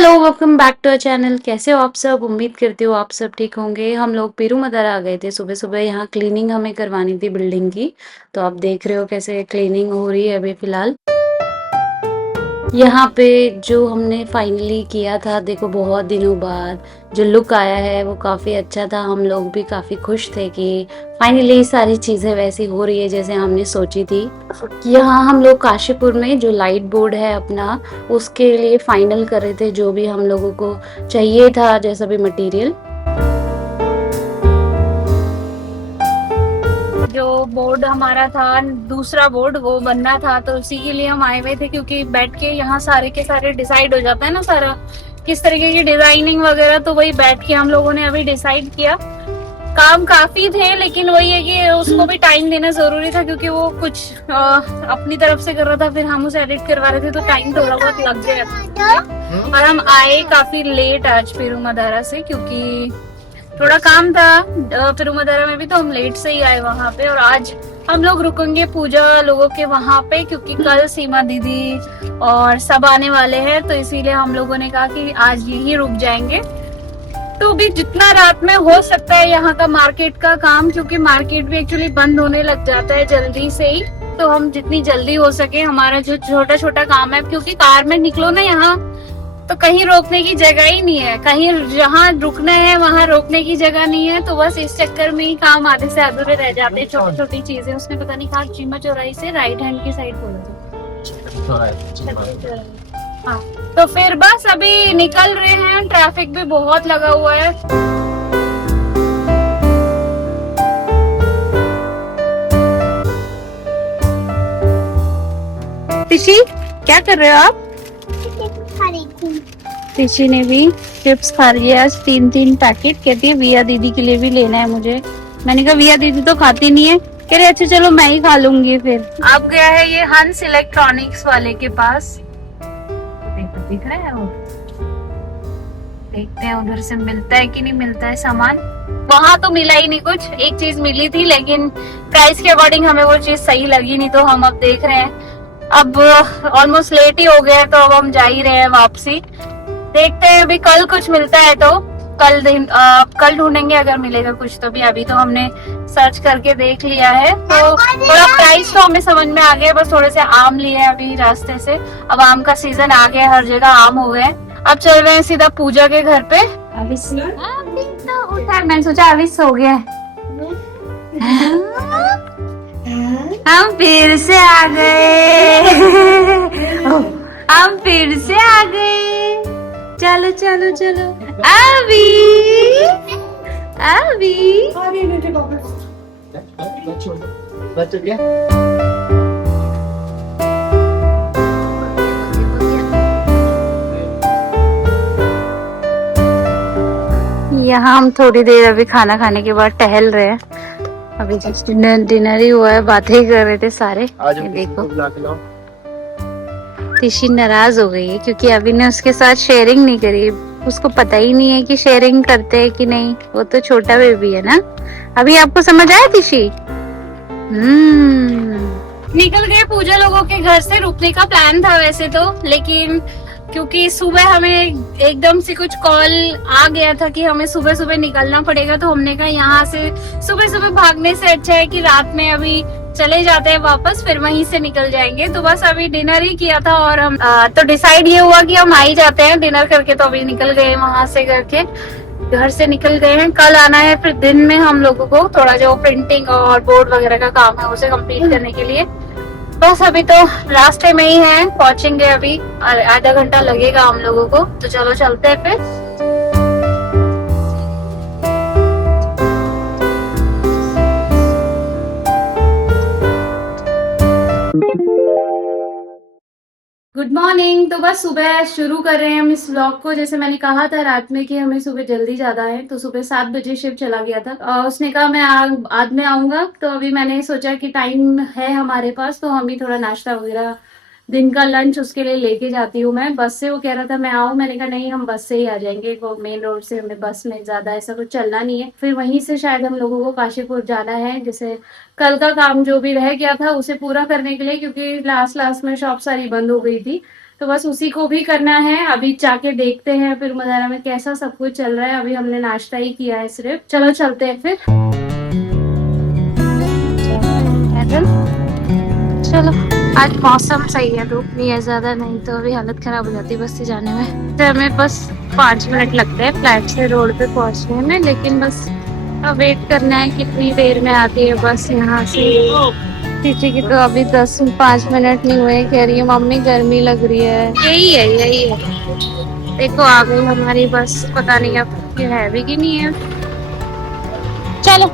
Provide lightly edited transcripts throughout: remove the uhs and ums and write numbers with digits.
Hello, welcome back to our channel. कैसे हो आप सब? उम्मीद करती हूँ आप सब ठीक होंगे। हम लोग पेरूमदारा आ गए थे सुबह सुबह। यहाँ क्लीनिंग हमें करवानी थी बिल्डिंग की। तो आप देख रहे हो कैसे क्लीनिंग हो रही है अभी फिलहाल। यहाँ पे जो हमने फाइनली किया था, देखो बहुत दिनों बाद जो लुक आया है वो काफ़ी अच्छा था। हम लोग भी काफ़ी खुश थे कि फाइनली सारी चीज़ें वैसी हो रही है जैसे हमने सोची थी। यहाँ हम लोग काशीपुर में जो लाइट बोर्ड है अपना, उसके लिए फाइनल कर रहे थे जो भी हम लोगों को चाहिए था जैसा भी मटेरियल। जो बोर्ड हमारा था, दूसरा बोर्ड वो बनना था, तो उसी के लिए हम आए हुए थे क्योंकि बैठ के यहाँ सारे के सारे डिसाइड हो जाता है ना सारा किस तरीके की डिजाइनिंग वगैरह। तो वही बैठ के हम लोगों ने अभी डिसाइड किया। काम काफी थे लेकिन वही है कि उसको भी टाइम देना जरूरी था क्योंकि वो कुछ अपनी तरफ से कर रहा था, फिर हम उसे एडिट करवा रहे थे तो टाइम थोड़ा बहुत लग गया। और हम आए काफी लेट आज पेरूमदारा से क्योंकि थोड़ा काम था पेरूमदारा में भी, तो हम लेट से ही आए वहाँ पे। और आज हम लोग रुकेंगे पूजा लोगों के वहाँ पे क्योंकि कल सीमा दीदी और सब आने वाले हैं, तो इसीलिए हम लोगों ने कहा कि आज यहीं रुक जाएंगे। तो भी जितना रात में हो सकता है यहाँ का मार्केट का काम, क्योंकि मार्केट भी एक्चुअली बंद होने लग जाता है जल्दी से ही, तो हम जितनी जल्दी हो सके हमारा जो छोटा छोटा काम है, क्योंकि कार में निकलो ना यहाँ तो कहीं रोकने की जगह ही नहीं है, कहीं जहाँ रुकना है वहाँ रोकने की जगह नहीं है, तो बस इस चक्कर में ही काम आधे से अधूरे रह जाते हैं। छोटी छोटी चीजें उसने पता नहीं कहा, चीमा चौराही से राइट हैंड की साइड बोला था। हाँ, तो फिर बस अभी निकल रहे हैं, ट्रैफिक भी बहुत लगा हुआ है। तिशी क्या कर रहे हो आप? तिशी ने भी चिप्स खा रही है आज, 3-3 पैकेट। कहती है विया दीदी के लिए भी लेना है मुझे। मैंने कहा विया दीदी तो खाती नहीं है। कह रहे अच्छा चलो मैं ही खा लूंगी। फिर अब गया है ये हंस इलेक्ट्रॉनिक्स वाले के पास, दिख रहा है वो। देखते हैं उधर से मिलता है कि नहीं मिलता है सामान। वहां तो मिला ही नहीं कुछ, एक चीज मिली थी लेकिन प्राइस के अकॉर्डिंग हमें वो चीज सही लगी नहीं, तो हम अब देख रहे हैं। अब ऑलमोस्ट लेट ही हो गया है तो अब हम जा ही रहे हैं वापसी। देखते हैं अभी कल कुछ मिलता है तो कल ढूंढेंगे अगर मिलेगा कुछ तो भी। अभी तो हमने सर्च करके देख लिया है तो थोड़ा प्राइस तो हमें समझ में आ गया। बस थोड़े से आम लिए हैं अभी रास्ते से, अब आम का सीजन आ गया, हर जगह आम हो गए। अब चल रहे हैं सीधा पूजा के घर पे। अभी तो उठा है, मैंने सोचा अभी सो गया है। हम फिर से आ गए। हम फिर से आ गए। चलो चलो चलो अभी अभी यहाँ हम थोड़ी देर अभी खाना खाने के बाद टहल रहे हैं। अभी जस्ट डिनर ही हुआ है, बातें ही कर रहे थे सारे। ये देखो तिशी नाराज हो गई है क्योंकि अभी ने उसके साथ शेयरिंग नहीं करी। उसको पता ही नहीं है कि शेयरिंग करते हैं कि नहीं, वो तो छोटा बेबी है ना। अभी आपको समझ आया तिशी? निकल गए पूजा लोगों के घर से। रुकने का प्लान था वैसे तो, लेकिन क्योंकि सुबह हमें एकदम से कुछ कॉल आ गया था कि हमें सुबह सुबह निकलना पड़ेगा, तो हमने कहा यहाँ से सुबह सुबह भागने से अच्छा है कि रात में अभी चले जाते हैं वापस, फिर वहीं से निकल जाएंगे। तो बस अभी डिनर ही किया था और हम तो डिसाइड ये हुआ कि हम आ ही जाते हैं डिनर करके। तो अभी निकल गए वहां से करके, घर से निकल गए हैं। कल आना है फिर दिन में हम लोगों को थोड़ा जो प्रिंटिंग और बोर्ड वगैरह का काम है उसे कंप्लीट करने के लिए। बस अभी तो रास्ते में ही हैं, पहुंचेंगे अभी, आधा घंटा लगेगा हम लोगों को। तो चलो चलते हैं फिर। Good morning. तो बस सुबह शुरू कर रहे हैं हम इस व्लॉग को। जैसे मैंने कहा था रात में कि हमें सुबह जल्दी जाना है, तो सुबह 7 बजे शिव चला गया था और उसने कहा मैं बाद में आऊंगा। तो अभी मैंने सोचा कि टाइम है हमारे पास, तो हम ही थोड़ा नाश्ता वगैरह दिन का लंच उसके लिए लेके जाती हूँ मैं बस से। वो कह रहा था मैं आऊँ, मैंने कहा नहीं हम बस से ही आ जाएंगे, वो मेन रोड से हमें बस में ज्यादा ऐसा कुछ चलना नहीं है। फिर वहीं से शायद हम लोगों को काशीपुर जाना है, जैसे कल का काम जो भी रह गया था उसे पूरा करने के लिए, क्योंकि लास्ट में शॉप सारी बंद हो गई थी। तो बस उसी को भी करना है। अभी जाके देखते हैं फिर मदारा में कैसा सब कुछ चल रहा है। अभी हमने नाश्ता ही किया है सिर्फ। चलो चलते हैं फिर। चलो, आज मौसम सही है, धूप नहीं है ज्यादा, नहीं तो अभी हालत खराब हो जाती बस से जाने में। तो हमें बस 5 मिनट लगते हैं फ्लैट से रोड पे पहुंचने में, लेकिन बस अब वेट करना है कितनी देर में आती है बस यहाँ से। पीछे की तो अभी 10-5 मिनट नहीं हुए, कह रही है मम्मी गर्मी लग रही है। यही है, यही है। देखो आ गई हमारी बस, पता नहीं अब ये है भी कि नहीं है। चलो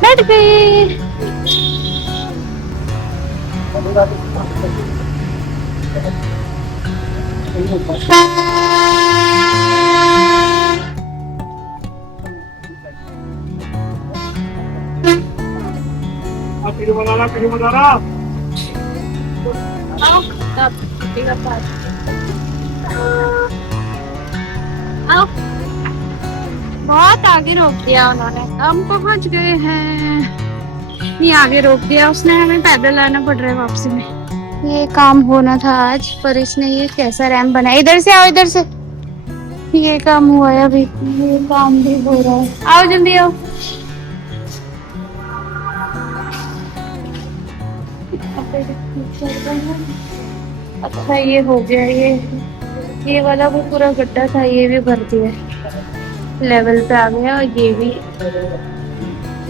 बैठ गए। आओ, बहुत आगे रोक दिया उन्होंने, हम पहुंच गए हैं। नहीं आगे रोक दिया उसने, हमें पैदल आना पड़ रहा है वापसी में। ये काम होना था आज, पर इसने ये कैसा रैंप बनाया। इधर से आओ, इधर से। ये काम हुआ है अभी, ये काम भी हो रहा है। आओ जल्दी आओ। अच्छा ये हो गया, ये वाला भी पूरा गड्ढा था, ये भी भर दिया, लेवल पे आ गया। और ये भी,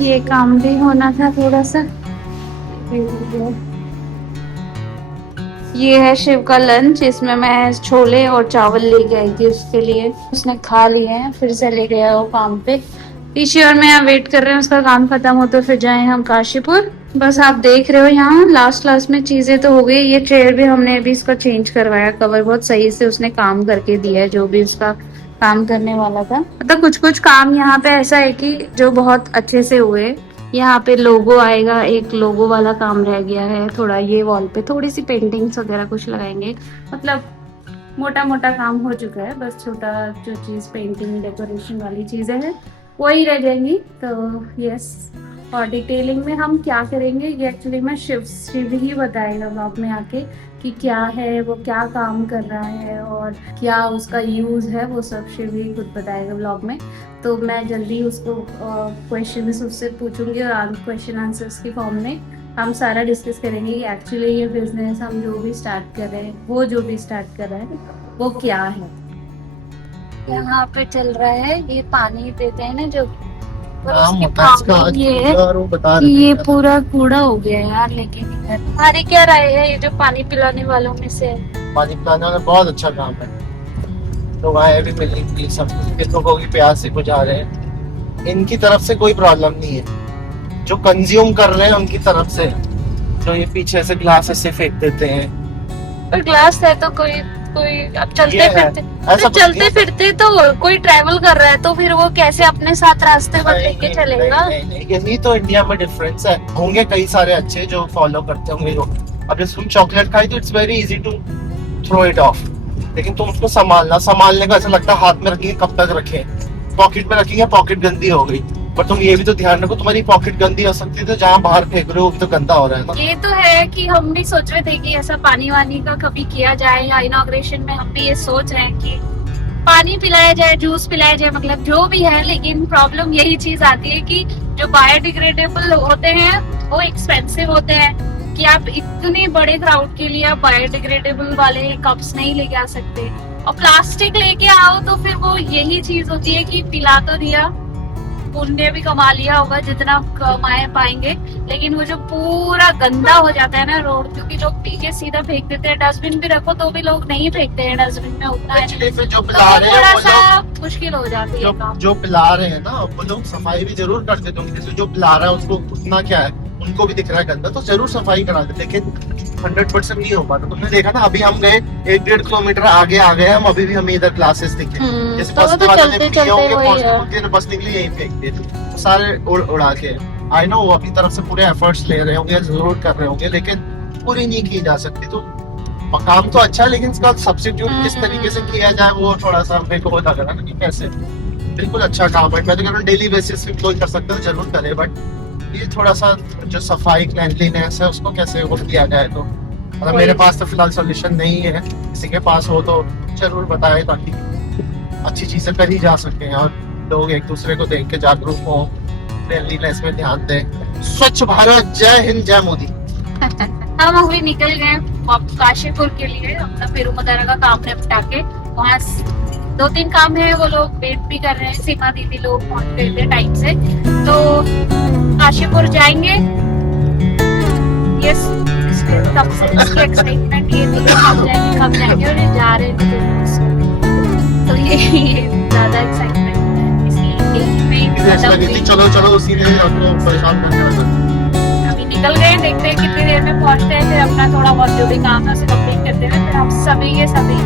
ये काम भी होना था थोड़ा सा। ये है शिव का लंच, इसमें मैं छोले और चावल लेके आई थी उसके लिए, उसने खा लिए हैं, फिर से ले गया वो काम पे। ऋषि और मैं यहाँ वेट कर रहे हैं उसका काम खत्म हो तो फिर जाएं हम काशीपुर। बस आप देख रहे हो यहाँ लास्ट में चीजें तो हो गई। ये चेयर भी हमने अभी इसका चेंज करवाया, कवर बहुत सही से उसने काम करके दिया है, जो भी उसका काम करने वाला था। मतलब कुछ काम यहाँ पे ऐसा है कि जो बहुत अच्छे से हुए। यहाँ पे लोगो आएगा, एक लोगो वाला काम रह गया है थोड़ा। ये वॉल पे थोड़ी सी पेंटिंग्स वगैरह कुछ लगाएंगे, मतलब मोटा मोटा काम हो चुका है। बस छोटा जो चीज पेंटिंग डेकोरेशन वाली चीजें हैं वही रह जाएंगी। तो यस, और डिटेलिंग में हम क्या करेंगे ये एक्चुअली में शिव ही बताएगा ब्लॉग में आके कि क्या है वो, क्या काम कर रहा है और क्या उसका यूज है, वो सब शिव ही खुद बताएगा ब्लॉग में। तो मैं जल्दी उसको क्वेश्चंस उससे पूछूंगी और क्वेश्चन आंसर्स की फॉर्म में हम सारा डिस्कस करेंगे कि एक्चुअली ये बिजनेस हम जो भी स्टार्ट कर रहे हैं, वो जो भी स्टार्ट कर रहे हैं वो क्या है। यहाँ पे चल रहा है, ये पानी देते हैं ना जो, ये पूरा कूड़ा हो गया यार। लेकिन हमारी क्या राय है, ये जो पानी पिलाने वालों में से है? पानी पिलाने वाला बहुत अच्छा काम है। लोग आए भी मिलने के लिए, सब लोगों की प्यास से बुझा रहे हैं। इनकी तरफ से कोई प्रॉब्लम नहीं है, जो कंज्यूम कर रहे हैं उनकी तरफ से। जो ये पीछे से ग्लास ऐसे फेंक देते हैं, पर ग्लास है तो कोई अब चलते फिरते तो कोई ट्रैवल कर रहा है तो फिर वो कैसे अपने साथ रास्ते पर लेके चलेगा? यही तो इंडिया में डिफरेंस है। होंगे कई सारे अच्छे जो फॉलो करते होंगे लोग। अब जैसे तुम चॉकलेट खाई तो it's very easy to throw it off, लेकिन तुम उसको संभालने का ऐसा लगता है हाथ में रखेंगे कब तक रखें, पॉकेट में रखेंगे, पॉकेट गंदी हो गई। पर तुम ये भी तो ध्यान रखो, तुम्हारी पॉकेट गंदी हो सकती है तो जहाँ बाहर फेंक रहे हो तो गंदा हो रहा है ना। ये तो है कि हम भी सोच रहे थे कि ऐसा पानी वानी का कभी किया जाए, या इनॉग्रेशन में हम भी ये सोच रहे हैं कि पानी पिलाया जाए, जूस पिलाया जाए, मतलब जो भी है। लेकिन प्रॉब्लम यही चीज आती है कि जो बायोडिग्रेडेबल होते हैं वो एक्सपेंसिव होते हैं, कि आप इतने बड़े क्राउड के लिए आप बायोडिग्रेडेबल वाले कप्स नहीं लेके आ सकते। और प्लास्टिक लेके आओ तो फिर वो यही चीज होती है कि पिला तो दिया, पुण्य भी कमा लिया होगा जितना कमाए पाएंगे, लेकिन वो जो पूरा गंदा हो जाता है ना रोड, क्योंकि लोग पी के सीधा फेंक देते हैं। डस्टबिन भी रखो तो भी लोग नहीं फेंकते हैं डस्टबिन में उतना है, जो पिला रहे हैं थोड़ा सा मुश्किल हो जाती है काम। जो पिला रहे हैं ना वो लोग सफाई भी जरूर कर देते होंगे। जैसे जो पिला रहा है उसको उतना क्या है, उनको भी दिख रहा है गंदा तो जरूर सफाई करा देते, लेकिन 100% नहीं हो पाता। तुमने देखा ना, अभी हम गए 1-1.5 किलोमीटर आगे आ गए हम, अभी भी हमें इधर ग्लासेस दिखे। जैसे बस वाले ने पिए होंगे, बस निकली यहीं फेंक दिए तो सारे उड़ा के। आई नो वो अपनी तरफ से पूरे एफर्ट्स ले रहे होंगे, जरूर कर रहे होंगे, लेकिन पूरी नहीं की जा सकती। तो काम तो अच्छा है, लेकिन इसका सब्स्टिट्यूट किस तरीके से किया जाए वो थोड़ा सा मेरे को लग रहा है ना कि कैसे। बिल्कुल अच्छा काम है, मैं तो कह रहा हूँ डेली बेसिस पे कोई कर सकता है जरूर करे, बट ये थोड़ा सा जो सफाई क्लीनलीनेस है उसको कैसे वो किया जाए। तो मतलब मेरे पास तो फिलहाल सोल्यूशन नहीं है, किसी के पास हो तो जरूर बताए, ताकि अच्छी चीजें करी जा सके और लोग एक दूसरे को देख के जागरूक हो, क्लीनलीनेस में ध्यान दें। स्वच्छ भारत, जय हिंद, जय मोदी। हम अभी निकल गए काशीपुर के लिए अपना पेरूमदारा का काम निपटा के। वहाँ 2-3 काम है, वो लोग वेट भी कर रहे हैं। सीमा दीदी लोग पहुंच गए थे टाइम से, तो काशीपुर जाएंगे। यस, तब से इसकी एक्साइटमेंट ये थी कि कब जाएंगे और ये जा रहे थे, तो ये ज्यादा एक्साइटमेंट है इसलिए। चलो चलो उसी ने आपको परेशान करने वाला। अभी निकल गए, देखते हैं कितनी देर में पहुंचते हैं, फिर अपना थोड़ा बहुत जो भी काम है उसे कंप्लीट करते हैं। फिर हम सभी के सभी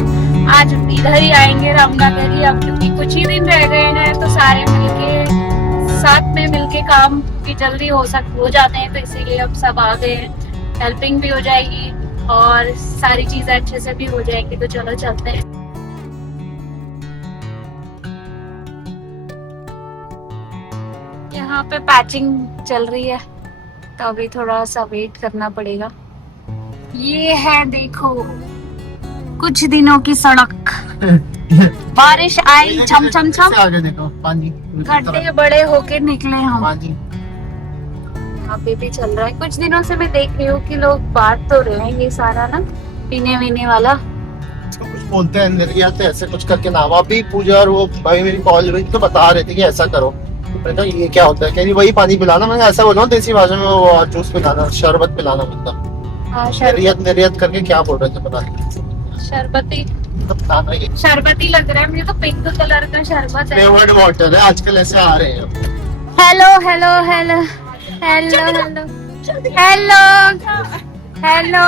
आज इधर ही आएंगे, रामनगर ही, अब क्योंकि कुछ ही दिन रह गए हैं, तो सारे मिलके साथ में मिलके काम भी जल्दी हो जाते हैं, तो इसीलिए अब सब आ गए हैं। हेल्पिंग भी हो जाएगी और सारी चीजें अच्छे से भी हो जाएगी, तो चलो चलते हैं। यहाँ पे पैचिंग चल रही है, तो अभी थोड़ा सा वेट करना पड़ेगा। ये है, देखो कुछ दिनों की सड़क। बारिश आई छम छम छम, आगे देखो पानी, गड्ढे बड़े होके निकले हम। पानी अभी भी चल रहा है। कुछ दिनों से मैं देख रही हूँ कि लोग बांट तो रहे हैं ये सारा ना, पीने वीने वाला। इसको कुछ बोलते हैं निर्यात, ऐसे कुछ करके नाम। अभी पूजा और वो भाई मेरी कॉल हुई तो बता रहे थे कि ऐसा करो। मैंने कहा ये क्या होता है, कह रही वही पानी पिलाना। मैंने ऐसा बोला देसी भाषा में, वो जूस पिलाना, शरबत पिलाना, मतलब निर्यात करके क्या बोल रहे थे पता नहीं। शरबती बताना ये शरबती लग रहा है मुझे तो, पिंक कलर का शरबत है। फ्लेवर्ड वाटर है, आजकल ऐसे आ रहे हैं। Hello hello hello hello hello hello hello,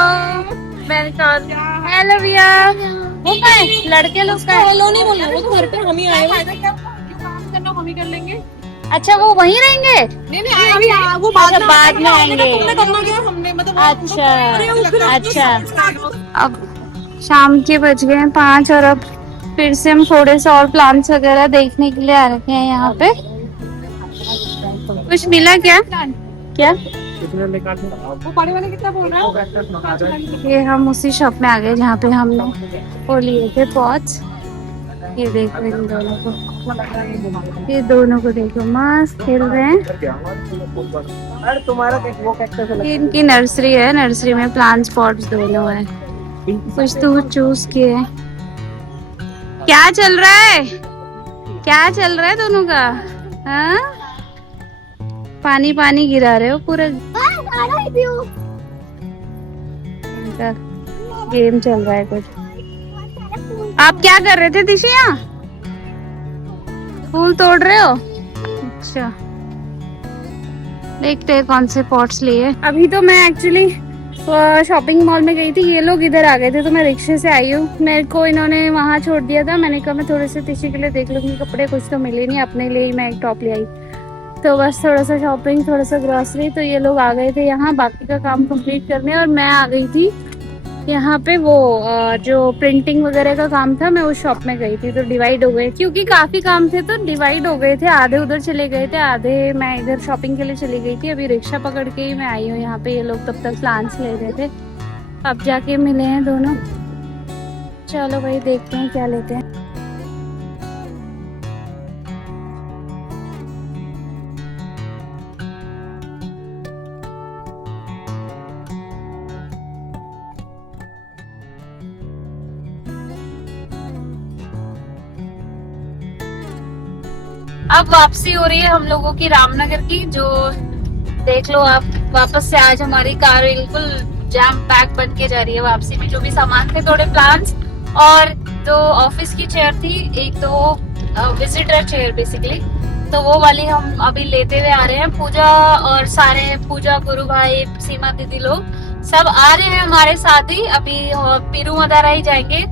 hello भैया। वो क्या है, लड़के लोग का हेलो नहीं बोलना, वो तो घर पे हम ही आए हुए। काम करना हम ही कर लेंगे। अच्छा, वो वहीं रहेंगे? नहीं आएंगे, वो बाद में आएंगे। हमने मतलब अच्छा। अब शाम के बज गए हैं 5 और अब फिर से हम थोड़े से और प्लांट्स वगैरह देखने के लिए आ रखे हैं यहाँ पे। कुछ मिला क्या? वो बड़े वाले कितना बोल रहा है? ये हम उसी शॉप में आ गए जहाँ पे हमने वो लिए थे पॉट्स। ये देखो इन दोनों को, ये दोनों को देखो, मस्त खेल रहे हैं। ये इनकी नर्सरी है, नर्सरी में प्लांट्स पॉट्स दोनों है। कुछ तो चूज किए। क्या चल रहा है, क्या चल रहा है दोनों का? हाँ, पानी पानी गिरा रहे हो पूरा। इनका गेम चल रहा है कुछ। आप क्या कर रहे थे दिशिया? फूल तोड़ रहे हो? अच्छा, देखते हैं कौन से पॉट्स लिए। अभी तो मैं एक्चुअली शॉपिंग मॉल में गई थी, ये लोग इधर आ गए थे, तो मैं रिक्शे से आई हूँ। मेरे को इन्होंने वहाँ छोड़ दिया था, मैंने कहा मैं थोड़े से तिशी के लिए देख लूंगी, कपड़े कुछ तो मिले नहीं, अपने लिए ही मैं एक टॉप ले आई। तो बस थोड़ा सा शॉपिंग, थोड़ा सा ग्रोसरी, तो ये लोग आ गए थे यहाँ बाकी का काम कंप्लीट करने, और मैं आ गई थी यहाँ पे वो जो प्रिंटिंग वगैरह का काम था, मैं उस शॉप में गई थी। तो डिवाइड हो गए, क्योंकि काफी काम थे तो डिवाइड हो गए थे, आधे उधर चले गए थे, आधे मैं इधर शॉपिंग के लिए चली गई थी। अभी रिक्शा पकड़ के ही मैं आई हूँ यहाँ पे। ये लोग तब तक प्लांट्स ले रहे थे, अब जाके मिले हैं दोनों। चलो भाई देखते हैं क्या लेते हैं। अब वापसी हो रही है हम लोगों की रामनगर की, जो देख लो आप, वापस से आज हमारी कार बिल्कुल जैम पैक बन के जा रही है। वापसी में जो भी सामान थे, थोड़े प्लांट्स और जो ऑफिस की चेयर थी, एक तो विजिटर चेयर बेसिकली, तो वो वाली हम अभी लेते हुए आ रहे हैं। पूजा और सारे पूजा, गुरु भाई, सीमा दीदी लोग सब आ रहे हैं हमारे साथ ही। अभी पेरूमदारा ही जाएंगे,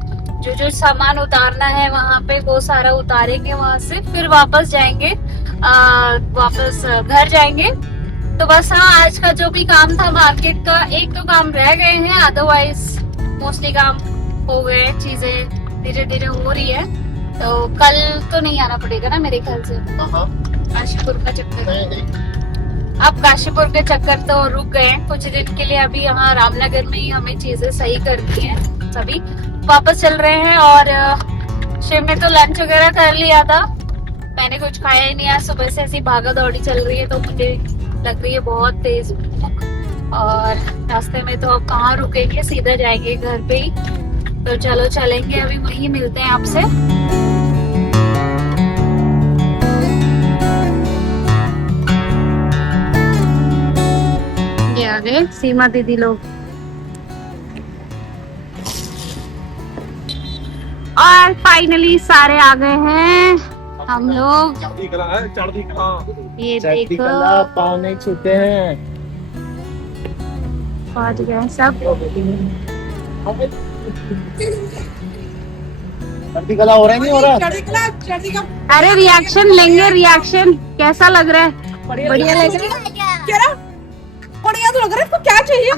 जो सामान उतारना है वहाँ पे वो सारा उतारेंगे, वहाँ से फिर वापस जाएंगे, वापस घर जाएंगे। तो बस हाँ, आज का जो भी काम था मार्केट का, एक तो काम रह गए हैं, अदरवाइज मोस्टली काम हो गए, चीजें धीरे धीरे हो रही है। तो कल तो नहीं आना पड़ेगा ना मेरे ख्याल से हाँ काशीपुर का चक्कर। मैं अब काशीपुर के चक्कर तो रुक गए हैं कुछ दिन के लिए। अभी यहाँ रामनगर में ही हमें चीजें सही करनी है, सभी वापस चल रहे हैं। और शिव ने तो लंच वगैरह कर लिया था, मैंने कुछ खाया ही नहीं। आज सुबह से ऐसी भागा दौड़ी चल रही है तो मुझे लग रही है बहुत तेज भूख। और रास्ते में तो अब कहाँ रुकेंगे, सीधा जाएंगे घर पे ही। तो चलो चलेंगे, अभी वहीं मिलते हैं आपसे। ये आ गए सीमा दीदी लोग। और फाइनली सारे आ गए हैं हम लोग। ये देखो पाने छूटे हैं, पहुंच गए सब। चढ़ती कला हो रहा है नहीं हो रहा? अरे रिएक्शन लेंगे, रिएक्शन कैसा लग रहा है? बढ़िया लग रहा है। क्या बढ़िया तो लग रहा है, इसको क्या चाहिए?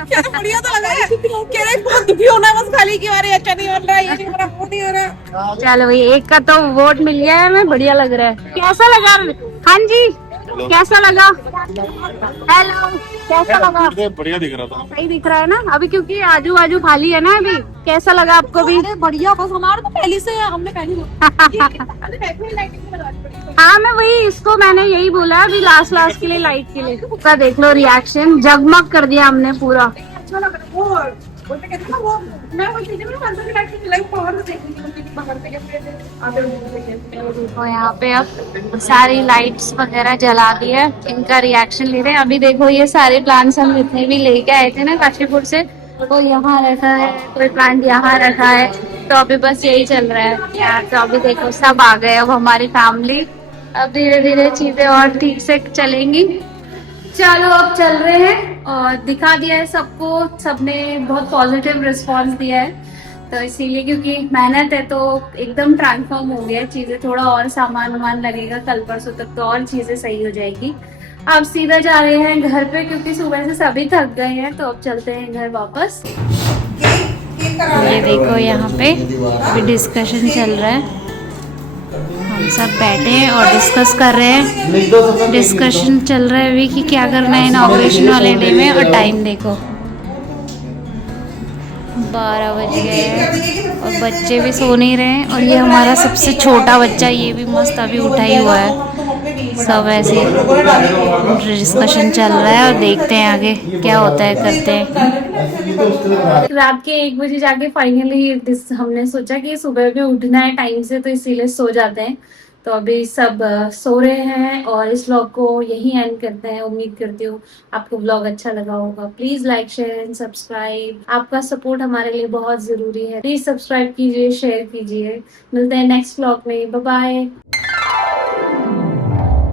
क्या बढ़िया तो लग रहा है, कह रहे बहुत दुखी होना है बस खाली कि अरे अच्छा नहीं हो रहा, ये नहीं हो रहा, वो नहीं हो रहा। चलो भाई, एक का तो वोट मिल गया है हमें, बढ़िया लग रहा है। कैसा लगा? हाँ जी, कैसा लगा? हेलो, कैसा लगा? बढ़िया दिख रहा था। सही दिख रहा है ना अभी, क्योंकि आजू बाजू खाली है ना अभी। कैसा लगा आपको भी? अरे बढ़िया, बस हमारा तो पहले से हमने हाँ, मैं वही इसको मैंने यही बोला अभी लास्ट के लिए, लाइट के लिए। उसका देख लो रिएक्शन, जगमग कर दिया हमने पूरा। अच्छा लग रहा है वो कहते हैं ना, वो मैं वही चीजें मैं अंदर की लाइट की लाइट बाहर से देखने की बाहर से कैसे आते हुए। तो यहाँ पे अब सारी लाइट्स वगैरह जला दी है, इनका रिएक्शन ले रहे हैं। अभी देखो ये सारे प्लांट्स हम जितने भी लेके आए थे ना काशीपुर से, वो यहाँ रखा है, कोई प्लांट यहाँ रखा है। तो अभी बस यही चल रहा है यार। तो अभी देखो सब आ गए अब हमारी फैमिली। अब धीरे धीरे चीजें और ठीक से चलेंगी। चलो अब चल रहे हैं, और दिखा दिया है सबको, सबने बहुत पॉजिटिव रिस्पांस दिया है। तो इसीलिए, क्योंकि मेहनत है तो एकदम ट्रांसफॉर्म हो गया चीजें। थोड़ा और सामान वामान लगेगा कल परसों तक तो और चीजें सही हो जाएगी। अब सीधा जा रहे हैं घर पे, क्योंकि सुबह से सभी थक गए हैं। तो अब चलते हैं घर वापस। ये देखो यहाँ पे अभी डिस्कशन चल रहा है, हम सब बैठे हैं और डिस्कस कर रहे हैं। डिस्कशन चल रहा है अभी कि क्या करना है इनॉग्रेशन वाले डे में। और टाइम देखो 12 बज गए हैं और बच्चे भी सो नहीं रहे हैं। और ये हमारा सबसे छोटा बच्चा, ये भी मस्त अभी उठा ही हुआ है। सब ऐसे डिस्कशन चल रहा है और देखते हैं आगे क्या होता है, करते हैं। रात के 1 बजे जाके फाइनली हमने सोचा कि सुबह भी उठना है टाइम से, तो इसीलिए सो जाते हैं। तो अभी सब सो रहे हैं और इस व्लॉग को यही एंड करते हैं। उम्मीद करती हूँ आपको व्लॉग अच्छा लगा होगा। Please like, share and subscribe. आपका सपोर्ट हमारे लिए बहुत जरूरी है। प्लीज सब्सक्राइब कीजिए, शेयर कीजिए। मिलते हैं नेक्स्ट व्लॉग में। Bye bye.